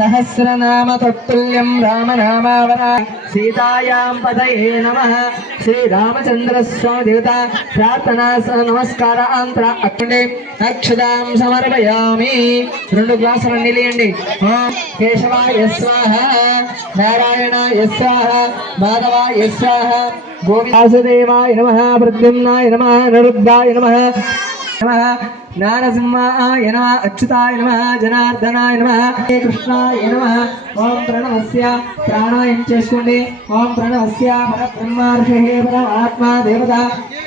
सहस्रनाम तत्तुल्यं रामनामावरा सीतायां पतये नमः। श्रीरामचंद्र स्वामी देवता प्रार्थना नमस्कार अंतर अक्कंडे अक्षदां समर्पयामि। రెండు గ్లాసులు నీళ్ళండి। ఓం కేశవాయ స్వాహ, నారాయణాయ స్వాహ, మాధవాయ స్వాహ, గోవిందాయ నమః, ప్రద్యుమ్నాయ నమః, నరుద్ధాయ నమః नमः, नारसिंहाय नमः, अच्युताय नमः, जनार्दनाय नमः, कृष्णाय नमः। ओम प्रणवस्य प्राणायाम చేసుకోండి। ओम प्रणवस्य परब्रह्मार्षे परमात्मा देवता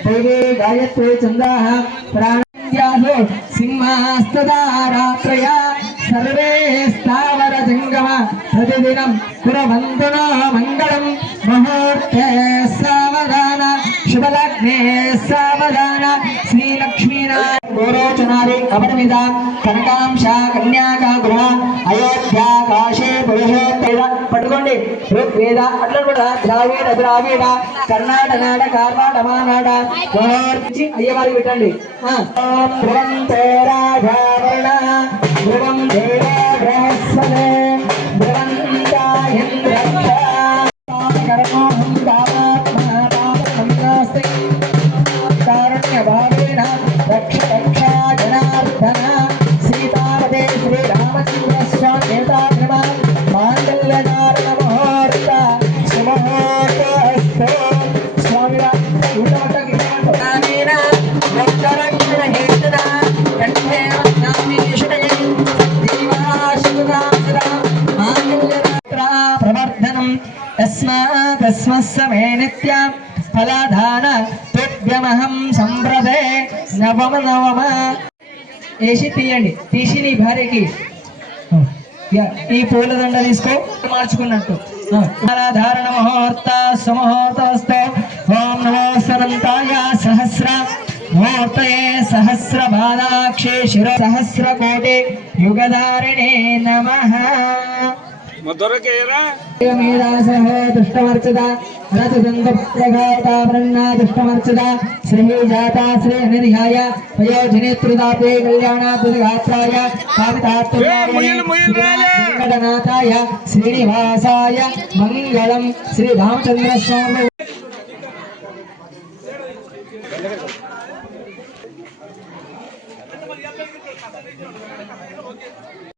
दैवी गायत्री छंदाः प्राणायासो सिंहास्तदारात्रय सर्वे स्थावर जंगम प्रतिदिनं कुर्वन्तु नो मंगलम। मुहूर्ते सावधान शुभलग्ने सावधान। श्री लक्ष्मीनारायण गोरोचनादि अपरमिता कनकांश कन्याका गृह अयोध्या काशी पुरुषोत्तर पట్టుకోండి। ఋగ్వేద అట్లా ద్రావిడ ద్రావిడ కర్ణాటక నాడ కార్వాడ మానాడ గోర్చి అయ్యవారి పెట్టండి। ఓం ధ్రువంతే రాజావర్ణ ధ్రువం దేవ బృహస్పతే ధ్రువంత ఇంద్రక్ష కర్మోహం పాపాత్మ పాపమంగాస్తి కారుణ్యభావేన రక్ష రక్ష జనార్దన। సీతాపదే శ్రీరామచంద్ర స్వామి దేవతాగ్రమ మాంగళ్యధారణ ముహూర్త సుముహూర్తస్తు। స్వామి ప్రవర్ధనం తస్మస్సమే నిత్యం ఫలాధాన తుభ్యమహం సంప్రదే నవమ నవమ। వేసి తీయండి, తీసి నీ భార్యకి ఈ పూలదండ తీసుకో మార్చుకున్నట్టు। ఫలాధారణ ముహూర్త సుముహూర్తస్తు। ఓం నమో సనంతాయ సహస్ర ముహూర్తయే సహస్ర బాలాక్షే శిర సహస్ర కోటి యుగధారిణే నమః। दुष्टमर्चदा दुष्टमर्चदा श्रीजाता श्री अनिर्याय वयोजनेत्रुदापे कल्याणात्मगात्राय कामितात्मनाथाय श्रीनिवासाय मंगलम। श्री रामचंद्र स्वामी